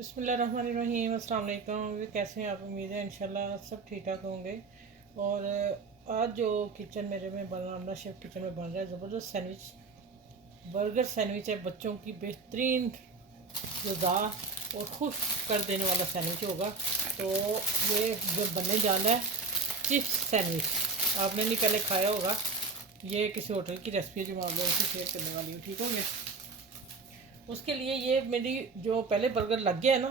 बिस्मिल्लाहिर्रहमानिर्रहीम। अस्सलाम वालेकुम। कैसे हैं आप? उम्मीद है इंशाल्लाह सब ठीक ठाक होंगे। और आज जो किचन मेरे में बन रहा शेफ किचन में बन रहा है ज़बरदस्त सैंडविच, बर्गर सैंडविच है। बच्चों की बेहतरीन ग़िज़ा और खुश कर देने वाला सैंडविच होगा। तो ये जो बनने जा रहा है चिप्स सैंडविच, आपने नहीं पहले खाया होगा। ये किसी होटल की रेसिपी जो मैं आप लोगों से शेयर करने वाली हूँ, ठीक होंगे। उसके लिए ये मेरी जो पहले बर्गर लग गया है ना,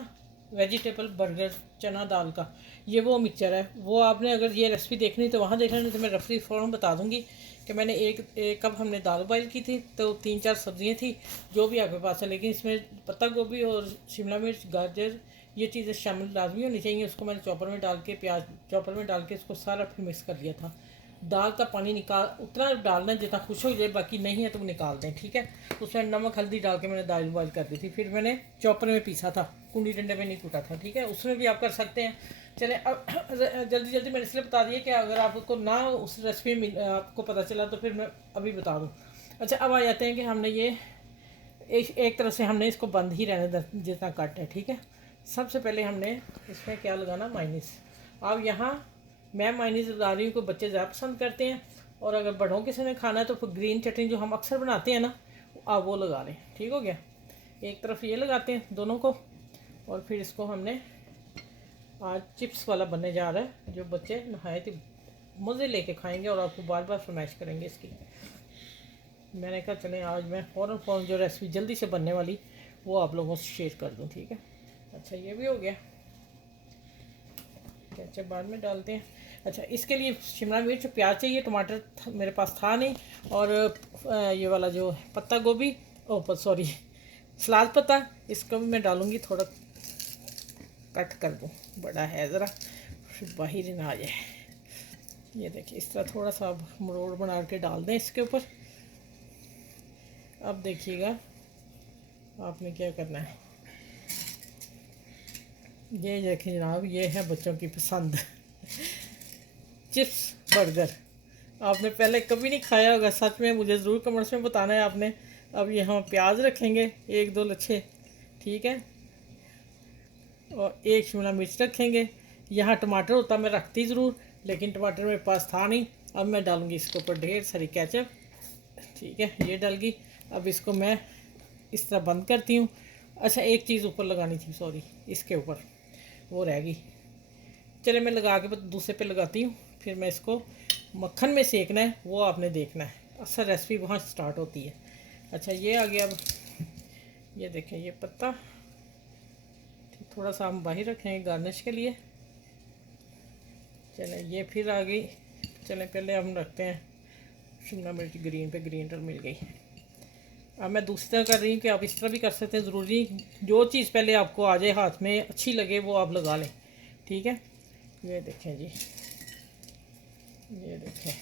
वेजिटेबल बर्गर चना दाल का, ये वो मिक्सचर है। वो आपने अगर ये रेसिपी देखनी तो वहाँ देखना, नहीं तो मैं रफली फ़ौरन बता दूँगी कि मैंने एक कप हमने दाल बॉयल की थी, तो 3-4 सब्ज़ियाँ थी जो भी आपके पास है। लेकिन इसमें पत्ता गोभी और शिमला मिर्च गाजर ये चीज़ें शामिल लाजमी होनी चाहिए। उसको मैंने चॉपर में डाल के, प्याज चॉपर में डाल के इसको सारा फिर मिक्स कर लिया था। दाल का पानी निकाल उतना डालना है जितना खुश हो जाए, बाकी नहीं है तो वो निकाल दें, ठीक है। उसमें नमक हल्दी डाल के मैंने दाल बॉयल कर दी थी। फिर मैंने चॉपर में पीसा था, कुंडी डंडे में नहीं कूटा था, ठीक है। उसमें भी आप कर सकते हैं। चले अब जल्दी जल्दी मैंने इसलिए बता दिया कि अगर आपको ना उस रेसिपी में आपको पता चला तो फिर मैं अभी बता दूँ। अच्छा, अब आ जाते हैं कि हमने ये एक तरह से हमने इसको बंद ही रहने जितना कट है, ठीक है। सबसे पहले हमने इसमें क्या लगाना, माइनीस। अब यहाँ मैं माइनीस लगा रही हूँ, को बच्चे ज़्यादा पसंद करते हैं। और अगर बड़ों किसी ने खाना है तो फिर ग्रीन चटनी जो हम अक्सर बनाते हैं ना, आप वो लगा लें, ठीक हो गया। एक तरफ ये लगाते हैं दोनों को, और फिर इसको हमने आज चिप्स वाला बनने जा रहा है जो बच्चे नहायत मज़े लेके खाएंगे और आपको बार बार फरमाइश करेंगे इसकी। मैंने कहा चलें आज मैं फ़ौरन जो रेसिपी जल्दी से बनने वाली वो आप लोगों से शेयर कर दूं, ठीक है। अच्छा, ये भी हो गया। केचप बाद में डालते हैं। अच्छा, इसके लिए शिमला मिर्च प्याज चाहिए, टमाटर मेरे पास था नहीं। और ये वाला जो पत्ता गोभी, सॉरी सलाद पत्ता, इसको भी मैं डालूँगी, थोड़ा कट कर दूँ, बड़ा है ज़रा बाहर ही ना आ जाए। ये देखिए इस तरह थोड़ा सा मरोड़ बना के डाल दें इसके ऊपर। अब देखिएगा आपने क्या करना है। ये देखिए जनाब, ये है बच्चों की पसंद चिप्स बर्गर। आपने पहले कभी नहीं खाया होगा, सच में मुझे ज़रूर कमेंट्स में बताना है आपने। अब ये हम प्याज रखेंगे 1-2 लच्छे, ठीक है। और एक शिमला मिर्च रखेंगे। यहाँ टमाटर होता मैं रखती ज़रूर, लेकिन टमाटर मेरे पास था नहीं। अब मैं डालूँगी इसके ऊपर ढेर सारी केचप, ठीक है। ये डल गई। अब इसको मैं इस तरह बंद करती हूँ। अच्छा, एक चीज़ ऊपर लगानी थी, सॉरी, इसके ऊपर वो रह गई। चले मैं लगा के दूसरे पे लगाती हूँ। फिर मैं इसको मक्खन में सेकना है, वो आपने देखना है। अक्सर रेसिपी वहाँ स्टार्ट होती है। अच्छा, ये आ गया। अब ये देखें, ये पत्ता थोड़ा सा हम बाहर रखेंगे गार्निश के लिए। चलें, ये फिर आ गई। चलें पहले हम रखते हैं शिमला मिर्च ग्रीन पे, ग्रीन मिल गई। अब मैं दूसरी तरह कर रही हूँ कि आप इस तरह भी कर सकते हैं, ज़रूरी जो चीज़ पहले आपको आ जाए हाथ में अच्छी लगे वो आप लगा लें, ठीक है। ये देखें जी, ये देखें,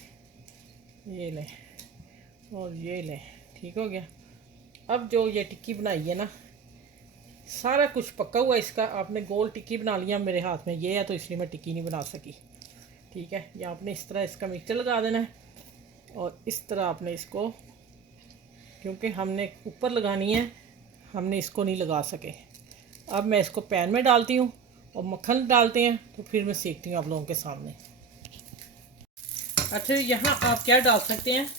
ये लें और ये लें, ठीक हो गया। अब जो ये टिक्की बनाई है ना, सारा कुछ पक्का हुआ इसका। आपने गोल टिक्की बना लिया, मेरे हाथ में ये है तो इसलिए मैं टिक्की नहीं बना सकी, ठीक है। ये आपने इस तरह इसका मिक्सचर लगा देना है, और इस तरह आपने इसको, क्योंकि हमने ऊपर लगानी है, हमने इसको नहीं लगा सके। अब मैं इसको पैन में डालती हूँ और मक्खन डालते हैं, तो फिर मैं सीखती हूँ आप लोगों के सामने। अच्छा, यहाँ आप क्या डाल सकते हैं,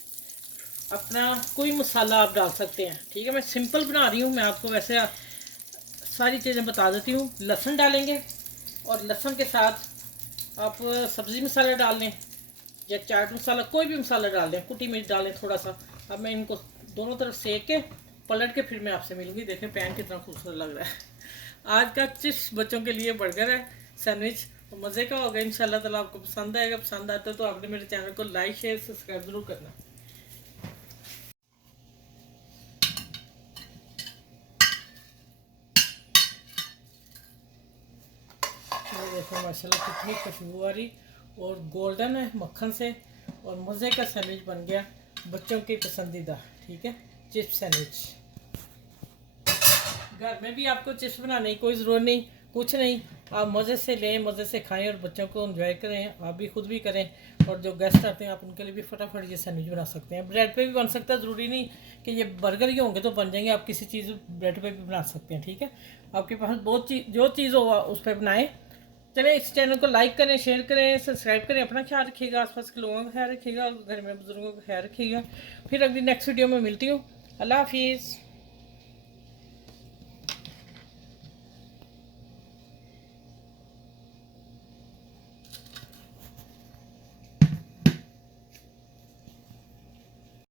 अपना कोई मसाला आप डाल सकते हैं, ठीक है। मैं सिंपल बना रही हूँ, मैं आपको वैसे सारी चीज़ें बता देती हूँ। लहसुन डालेंगे और लहसुन के साथ आप सब्ज़ी मसाला डाल लें या चाट मसाला, कोई भी मसाला डाल दें, कुटी मिर्च डालें थोड़ा सा। अब मैं इनको दोनों तरफ सेक के पलट के फिर मैं आपसे मिलूँगी। देखें पैन कितना खूबसूरत लग रहा है। आज का चिप्स बच्चों के लिए बर्गर है, सैंडविच, तो मज़े का होगा इंशाल्लाह ताला। आपको पसंद आएगा, पसंद आता है तो आपने मेरे चैनल को लाइक शेयर सब्सक्राइब ज़रूर करना। ये देखो माशाल्लाह कितनी खुशबू आ रही और गोल्डन है मक्खन से, और मज़े का सैंडविच बन गया, बच्चों की पसंदीदा, ठीक है, चिप्स सैंडविच। घर में भी आपको चिप्स बनाने की कोई ज़रूरत नहीं, कुछ नहीं, आप मज़े से लें, मज़े से खाएं और बच्चों को एंजॉय करें, आप भी खुद भी करें। और जो गेस्ट आते हैं आप उनके लिए भी फटाफट ये सैंडविच बना सकते हैं। ब्रेड पे भी बन सकता है, ज़रूरी नहीं कि ये बर्गर ही होंगे तो बन जाएंगे, आप किसी चीज़ ब्रेड पे भी बना सकते हैं। ठीक है, आपके पास बहुत चीज़, जो चीज़ हो उस पर बनाएं। चलें, इस चैनल को लाइक करें, शेयर करें, सब्सक्राइब करें। अपना ख्याल रखिएगा, आसपास के लोगों का ख्याल रखिएगा, घर में बुजुर्गों का ख्याल रखिएगा। फिर अगली नेक्स्ट वीडियो में मिलती हूँ। अल्लाह हाफिज़।